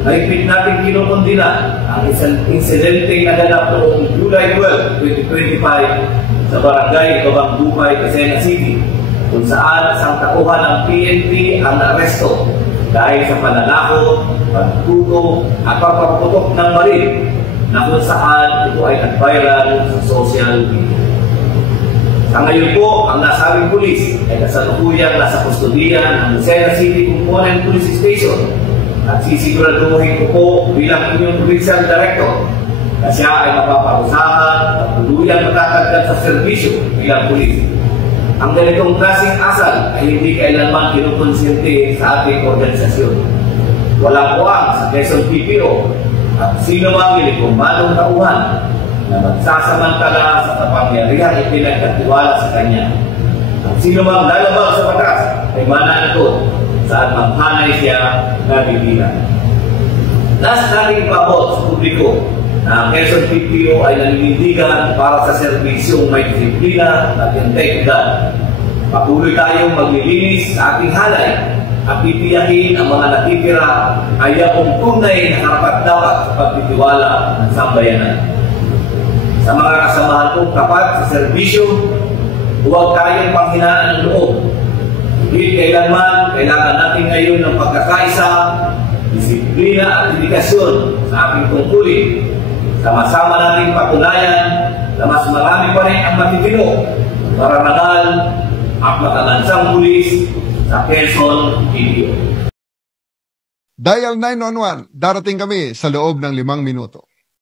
Naipit natin kinukundina ang isang insidente naganap noong July 12, 2025 sa barangay Babang Dupay, Quezon City, kung saan isang tauhan ng PNP ang naaresto dahil sa pananakot, pagtuto at pagpaputok ng baril na kung saan ito ay nag-viral sa social media. Sa ngayon po, ang nasabing pulis ay kasalukuyang nasa kustodiyan ng Quezon City Component Police Station at sisiguraduhin ko po bilang inyong provincial director na siya ay mapaparusahan at tuluyang matatagdag sa serbisyo bilang pulis. Ang ganitong klaseng asal ay hindi kailanman kinukonsente sa ating organisasyon. Walang puwang sa Quezon PPO at sino mang ilikumbanong tauhan na magsasamantala sa kapangyarihang ipinagkatiwala sa kanya. Ang sino mang lalabag sa batas ay mananagot saan manghanay siya nabibilang. Last nating paabot sa publiko na ang Quezon PPO ay naninindigan para sa serbisyong may disiplina at integridad. Patuloy tayong maglilinis sa ating halay at titiyakin ang mga natitira ay yakong tunay na karapat-dapat sa pagtitiwala ng sambayanan. Sa mga kasamahan kong tapat sa serbisyo, huwag tayong panghinaan ng loob. Hindi kailanman kailangan natin ngayon ng pagkakaisa, disiplina at dedikasyon sa ating tungkulin. Sama-sama nating patunayan na mas marami pa rin ang matitino, marangal at matalansang pulis sa Quezon PPO. Dial 911, darating kami sa loob ng 5 minuto.